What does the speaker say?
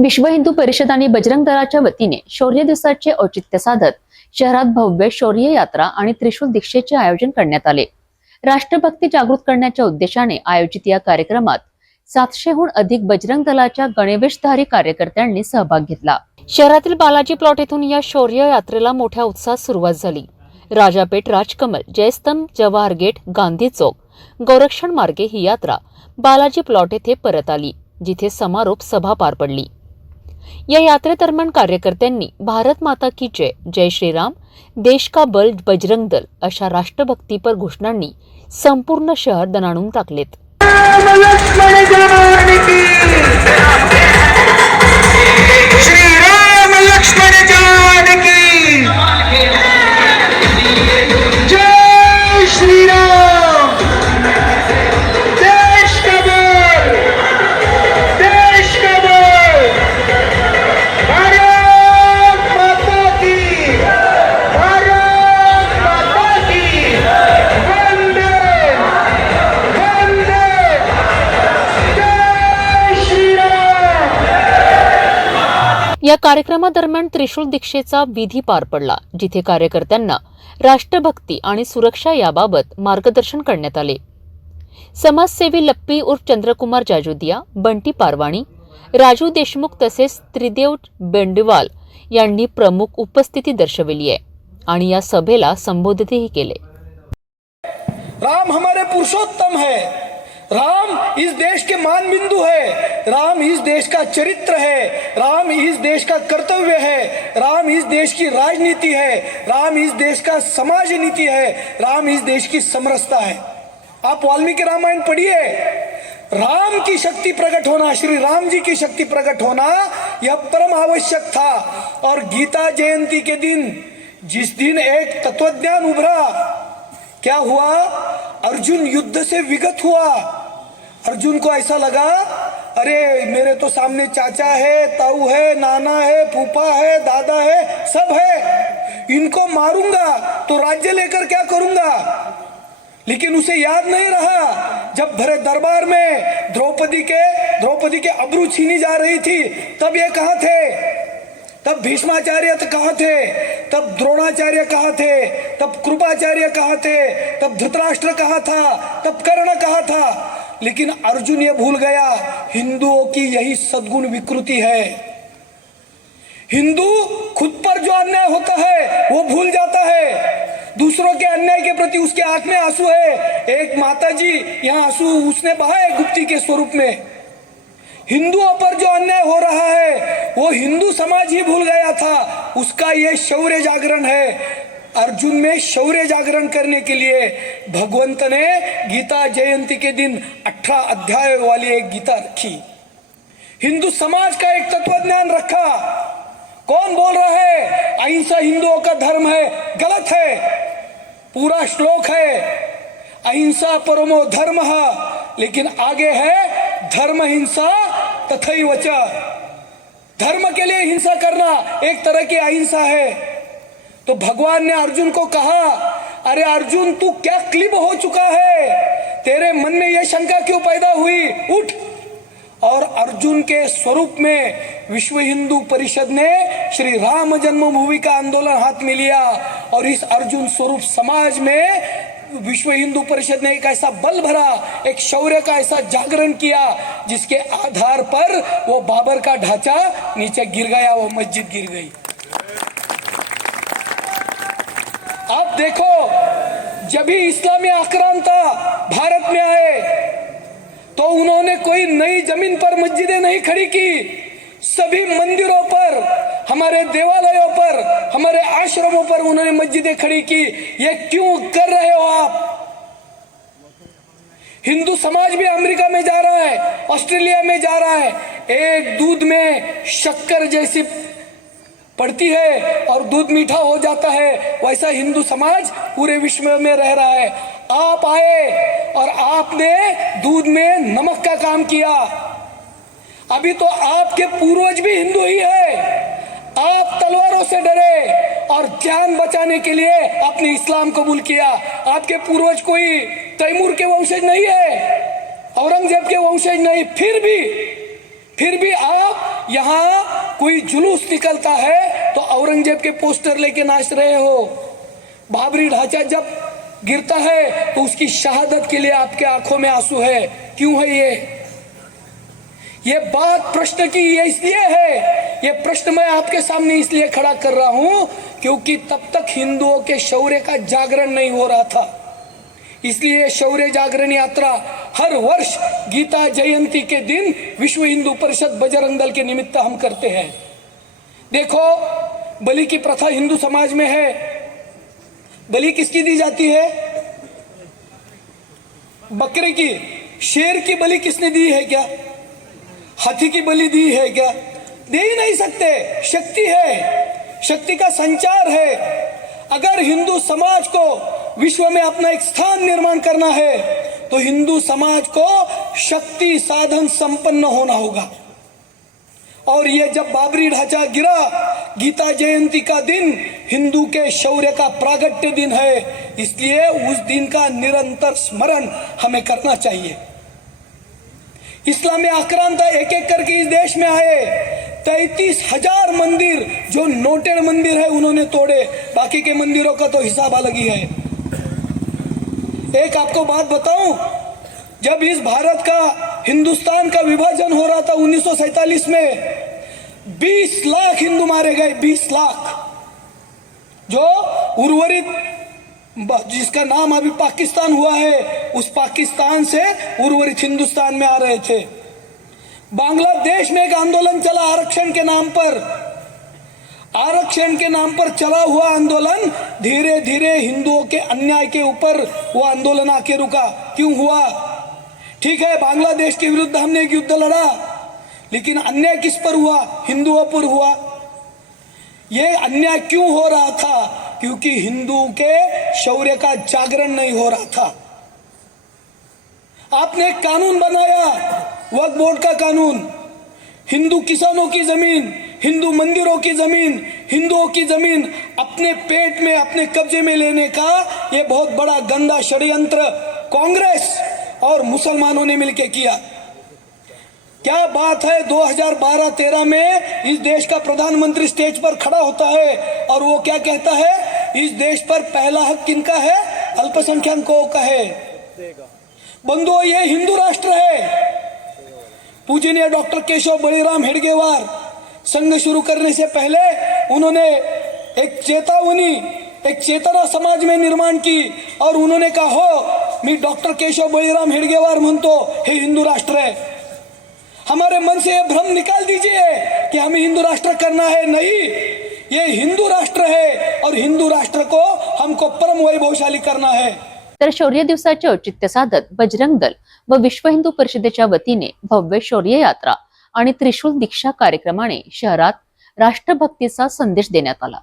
विश्व हिंदू परिषद आणि बजरंग दलाच्या वतीने शौर्य दिवसाचे औचित्य साधत शहरात भव्य शौर्य यात्रा आणि त्रिशूल दीक्षेचे आयोजन करण्यात आले। राष्ट्रभक्ती जागृत करण्याच्या उद्देशाने आयोजित या कार्यक्रमात 700हून अधिक बजरंग दलाच्या गणवेशधारी कार्यकर्त्यांनी सहभाग घेतला। शहरातील बालाजी प्लॉट येथून या शौर्य यात्रेला मोठ्या उत्साहात सुरुवात झाली। राजापेठ, राजकमल, जयस्तंभ, जवाहर गेट, गांधी चौक, गोरक्षण मार्गे ही यात्रा बालाजी प्लॉट येथे परत आली, जिथे समारोप सभा पार पडली। या यात्रेदरम्यान कार्यकर्त्यांनी भारत माता की जय, जय श्रीराम, देश का बल बजरंग दल अशा राष्ट्रभक्तीपर घोषणांनी संपूर्ण शहर दणाणून टाकलेत। या कार्यक्रमादरम्यान त्रिशूल दीक्षेचा विधी पार पडला, जिथे कार्यकर्त्यांना राष्ट्रभक्ती आणि सुरक्षा याबाबत मार्गदर्शन करण्यात आले। समाजसेवी लप्पी उर्फ चंद्रकुमार जाजुदिया, बंटी पारवाणी, राजू देशमुख तसेच त्रिदेव बेंडवाल यांनी प्रमुख उपस्थिती दर्शविली आहे आणि या सभेला संबोधितही केले। राम हमारे पुरुषोत्तम है, राम इस देश के मान बिंदु है, राम इस देश का चरित्र है, राम इस देश का कर्तव्य है, राम इस देश की राजनीति है, राम इस देश का समाज नीति है, राम इस देश की समरसता है। आप वाल्मीकि रामायण पढ़िए, राम की शक्ति प्रकट होना, श्री राम जी की शक्ति प्रकट होना यह परम आवश्यक था। और गीता जयंती के दिन जिस दिन एक तत्वज्ञान उभरा, क्या हुआ? अर्जुन युद्ध से विगत हुआ। अर्जुन को ऐसा लगा, अरे मेरे तो सामने चाचा है, ताऊ है, नाना है, फूफा है, दादा है, सब है, इनको मारूंगा तो राज्य लेकर क्या करूंगा। लेकिन उसे याद नहीं रहा, जब भरे दरबार में द्रौपदी के अब्रू छीनी जा रही थी, तब ये कहाँ थे? तब भीष्माचार्य कहाँ थे? तब द्रोणाचार्य कहाँ थे? तब कृपाचार्य कहाँ थे? तब धृतराष्ट्र कहाँ था? तब कर्ण कहाँ था? लेकिन अर्जुन ये भूल गया, हिंदुओं की यही सद्गुण विकृति है। हिंदू खुद पर जो अन्याय होता है वो भूल जाता है, दूसरों के अन्याय के प्रति उसके आंख में आंसू है। एक माताजी यहाँ आंसू उसने बहाए गुप्ती के स्वरूप में। हिंदुओं पर जो अन्याय हो रहा है वो हिंदू समाज ही भूल गया था, उसका ये शौर्य जागरण है। अर्जुन में शौर्य जागरण करने के लिए भगवंत ने गीता जयंती के दिन 18 अध्याय वाली एक गीता रखी, हिंदू समाज का एक तत्वज्ञान रखा। कौन बोल रहा है अहिंसा हिंदुओं का धर्म है? गलत है। पूरा श्लोक है अहिंसा परमो धर्मः, लेकिन आगे है धर्म हिंसा तथैव च। धर्म के लिए हिंसा करना एक तरह की अहिंसा है। तो भगवान ने अर्जुन को कहा, अरे अर्जुन तू क्या क्लिब हो चुका है, तेरे मन में यह शंका क्यों पैदा हुई? उठ। और अर्जुन के स्वरूप में विश्व हिंदू परिषद ने श्री राम जन्मभूमि का आंदोलन हाथ में लिया और इस अर्जुन स्वरूप समाज में विश्व हिंदू परिषद ने एक ऐसा बल भरा, एक शौर्य का ऐसा जागरण किया, जिसके आधार पर वो बाबर का ढांचा नीचे गिर गया, वो मस्जिद गिर गई। आप देखो, जब भी इस्लामी आक्रांता भारत में आए तो उन्होंने कोई नई जमीन पर मस्जिदें नहीं खड़ी की, सभी मंदिरों पर, हमारे देवालयों पर, हमारे आश्रमों पर उन्होंने मस्जिदें खड़ी की। ये क्यों कर रहे हो आप? हिंदू समाज भी अमेरिका में जा रहा है, ऑस्ट्रेलिया में जा रहा है, एक दूध में शक्कर जैसी पड़ती है और दूध मीठा हो जाता है, वैसा हिंदू समाज पूरे विश्व में रह रहा है। आप आए और आपने दूध में नमक का काम किया। अभी तो आपके पूर्वज भी हिंदू ही है, आप तलवारों से डरे और जान बचाने के लिए आपने इस्लाम कबूल किया। आपके पूर्वज कोई तैमूर के वंशज नहीं है, औरंगजेब के वंशज नहीं, फिर भी आप यहाँ कोई जुलूस निकलता है तो औरंगजेब के पोस्टर लेके नाच रहे हो। बाबरी ढांचा जब गिरता है तो उसकी शहादत के लिए आपके आंखों में आंसू है। क्यों है ये बात प्रश्न की ये इसलिए है, ये प्रश्न मैं आपके सामने इसलिए खड़ा कर रहा हूं क्योंकि तब तक हिंदुओं के शौर्य का जागरण नहीं हो रहा था। इसलिए शौर्य जागरण यात्रा हर वर्ष गीता जयंती के दिन विश्व हिंदू परिषद बजरंग दल के निमित्त हम करते हैं। देखो, बलि की प्रथा हिंदू समाज में है। बलि किसकी दी जाती है? बकरे की। शेर की बलि किसने दी है क्या? हाथी की बलि दी है क्या? दे ही नहीं सकते। शक्ति है, शक्ति का संचार है। अगर हिंदू समाज को विश्व में अपना एक स्थान निर्माण करना है तो हिंदू समाज को शक्ति साधन संपन्न होना होगा। और ये जब बाबरी ढांचा गिरा, गीता जयंती का दिन हिंदू के शौर्य का प्रागट्य दिन है, इसलिए उस दिन का निरंतर स्मरण हमें करना चाहिए। इस्लामी आक्रांता एक एक करके इस देश में आए। 33,000 मंदिर जो नोटेड मंदिर है उन्होंने तोड़े, बाकी के मंदिरों का तो हिसाब अलग ही है। एक आपको बात बताऊं, जब इस भारत का हिंदुस्तान का विभाजन हो रहा था 1947 में, 20 लाख हिंदू मारे गए। 20 लाख जो उर्वरित, जिसका नाम अभी पाकिस्तान हुआ है, उस पाकिस्तान से उर्वरित हिंदुस्तान में आ रहे थे। बांग्लादेश में एक आंदोलन चला आरक्षण के नाम पर। आरक्षण के नाम पर चला हुआ आंदोलन धीरे धीरे हिंदुओं के अन्याय के ऊपर वो आंदोलन आके रुका। क्यों हुआ? ठीक है, बांग्लादेश के विरुद्ध हमने एक युद्ध लड़ा, लेकिन अन्याय किस पर हुआ? हिंदुओं पर हुआ। ये अन्याय क्यों हो रहा था? क्योंकि हिंदुओं के शौर्य का जागरण नहीं हो रहा था। आपने एक कानून बनाया, वक्फ बोर्ड का कानून। हिंदू किसानों की जमीन, हिंदू मंदिरों की जमीन, हिंदुओं की जमीन अपने पेट में, अपने कब्जे में लेने का यह बहुत बड़ा गंदा षड्यंत्र कांग्रेस और मुसलमानों ने मिलकर किया। क्या बात है, 2012-13 में इस देश का प्रधानमंत्री स्टेज पर खड़ा होता है और वो क्या कहता है? इस देश पर पहला हक किनका है? अल्पसंख्यकों का है। बंधुओं, ये हिंदू राष्ट्र है। पूजनीय डॉक्टर केशव बलिराम हेडगेवार संघ शुरू करने से पहले उन्होंने एक चेतावनी, एक चेतना समाज में निर्माण की और उन्होंने कहा, हो मी डॉक्टर केशव बलिराम हेडगेवार म्हणतो हे हिंदू राष्ट्र है। हमारे मन से यह भ्रम निकाल दीजिए कि हमें हिंदू राष्ट्र करना है। नहीं, ये हिंदू राष्ट्र है और हिंदू राष्ट्र को हमको परम वैभवशाली करना है। तर शौर्य दिवसाचे औचित्य साधत बजरंग दल व विश्व हिंदू परिषदेच्या वतीने भव्य शौर्य यात्रा आणि त्रिशूल दीक्षा कार्यक्रमाने शहरात राष्ट्रभक्तीचा संदेश देण्यात आला।